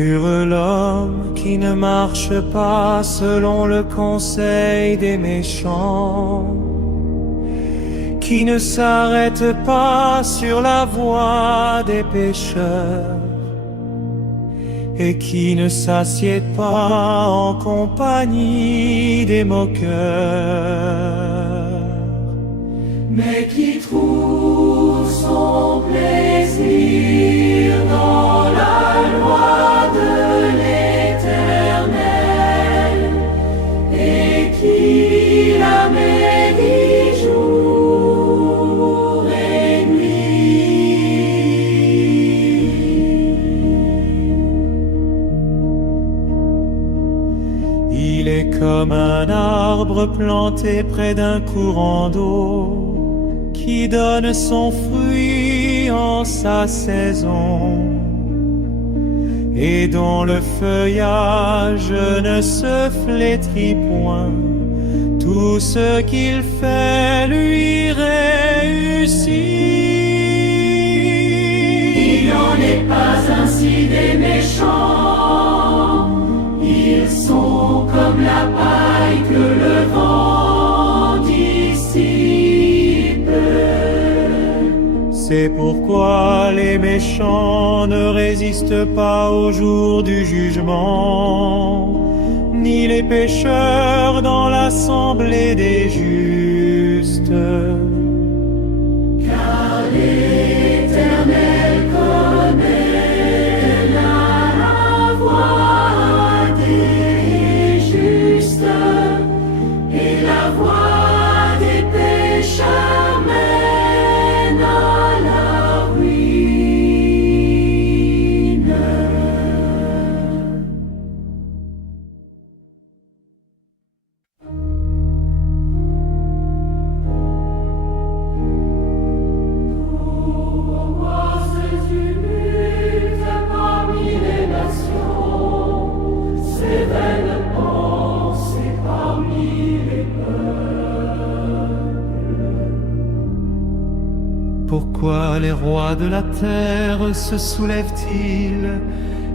Heureux l'homme qui ne marche pas selon le conseil des méchants, qui ne s'arrête pas sur la voie des pécheurs, et qui ne s'assied pas en compagnie des moqueurs, mais qui trouve son plaisir dans la loi de l'Éternel, et qui la médite jour et nuit. Il est comme un arbre planté près d'un courant d'eau, qui donne son fruit en sa saison, et dont le feuillage ne se flétrit point. Tout ce qu'il fait lui réussit. Il n'en est pas ainsi des méchants, ils sont comme la paille que le vent dissipe. C'est pourquoi les méchants ne résistent pas au jour du jugement, ni les pécheurs dans l'assemblée des justes. Car l'Éternel connaît la voie des justes, et la voie des pécheurs mène à la ruine. Pourquoi ce tumulte parmi les nations, ces vaines pensées parmi les peuples? Pourquoi les rois de la terre se soulèvent-ils,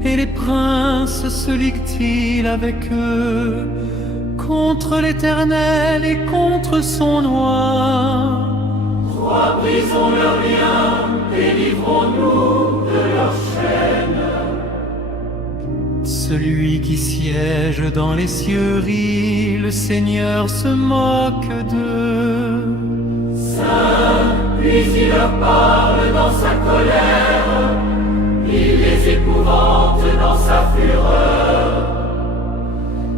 et les princes se liguent-ils avec eux, contre l'Éternel et contre son loi? Toi, brisons leurs liens, délivrons-nous de leurs chaînes. Celui qui siège dans les cieux rit, le Seigneur se moque d'eux. Saint, puis il leur parle dans sa colère, il les épouvante dans sa fureur.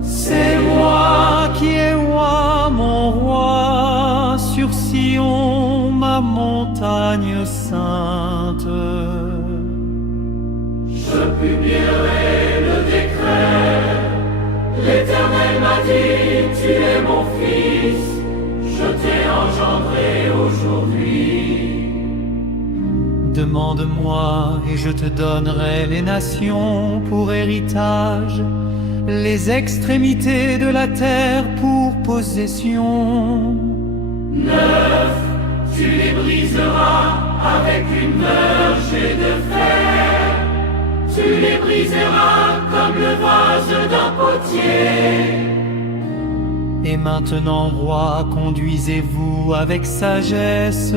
C'est moi qui est roi, mon roi, sur Sion, ma montagne sainte. Je publierai le décret. L'Éternel m'a dit, tu es mon fils, je t'ai engendré aujourd'hui. Demande-moi et je te donnerai les nations pour héritage, les extrémités de la terre pour possession. Neuf, tu les briseras avec une verge de fer. Tu les briseras comme le vase d'un potier. Et maintenant, roi, conduisez-vous avec sagesse.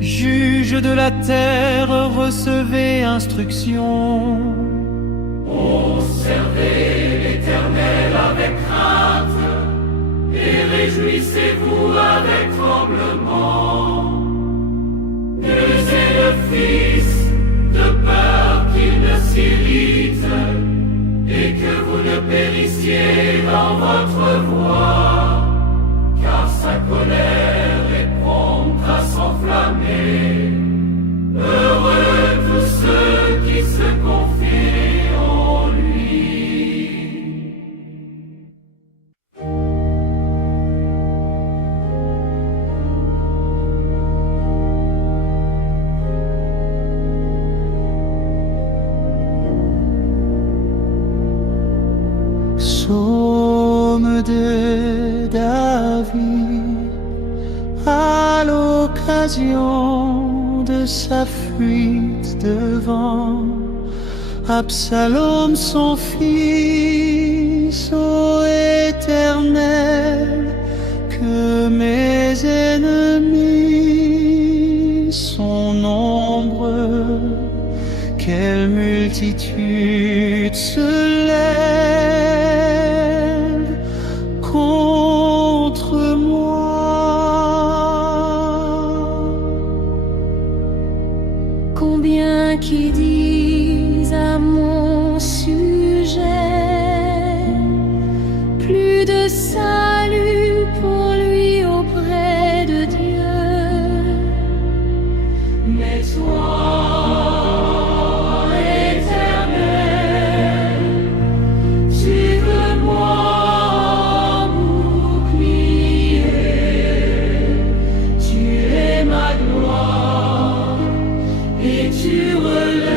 Juge de la terre, recevez instruction. Servez l'Éternel avec crainte, et réjouissez-vous avec tremblement. Usez le Fils, de peur qu'il ne s'irrite, et que vous ne périssiez dans votre voie, car sa colère est prompte à s'enflammer. Heureux tous ceux qui se confient en lui. Psaume de David, à l'occasion de sa fuite devant Absalom son fils, ô Éternel, que mes ennemis sont nombreux, quelle multitude se lève contre moi. Combien qui disent à mon sujet, plus de salut pour lui auprès de Dieu. Mais toi, Éternel, tu veux moi bouclier, tu es ma gloire et tu relèves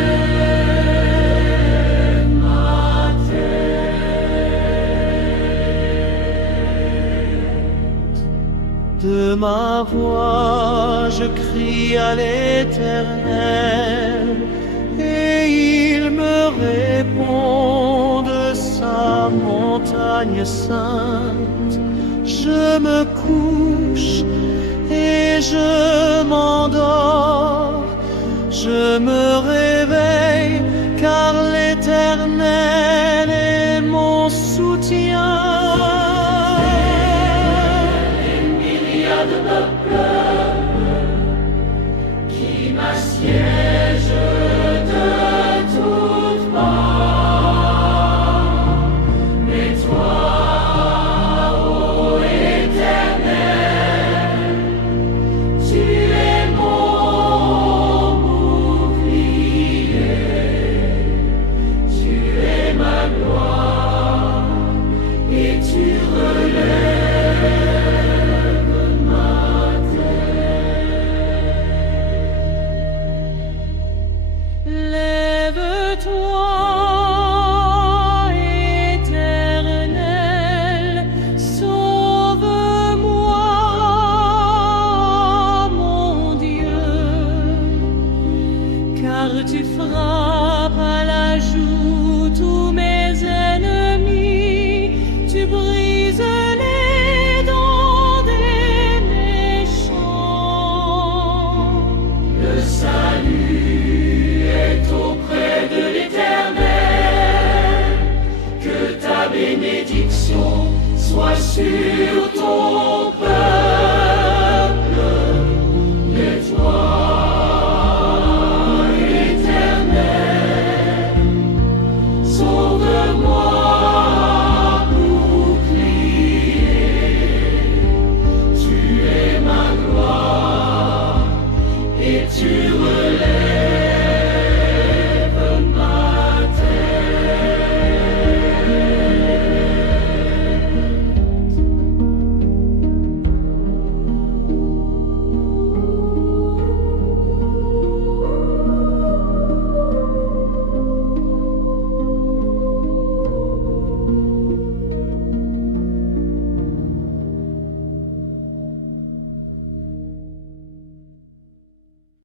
ma tête. De ma voix je crie à l'Éternel, et il me répond de sa montagne sainte. Je me couche et je m'endors, je me réveille, car l'Éternel est mon soutien. De peuple qui m'assiège de toutes parts. Mais toi, ô Éternel, tu es mon bouclier, tu es ma gloire et tu relèves. Lève-toi, Éternel, sauve-moi, mon Dieu, car tu frappes à la joue tous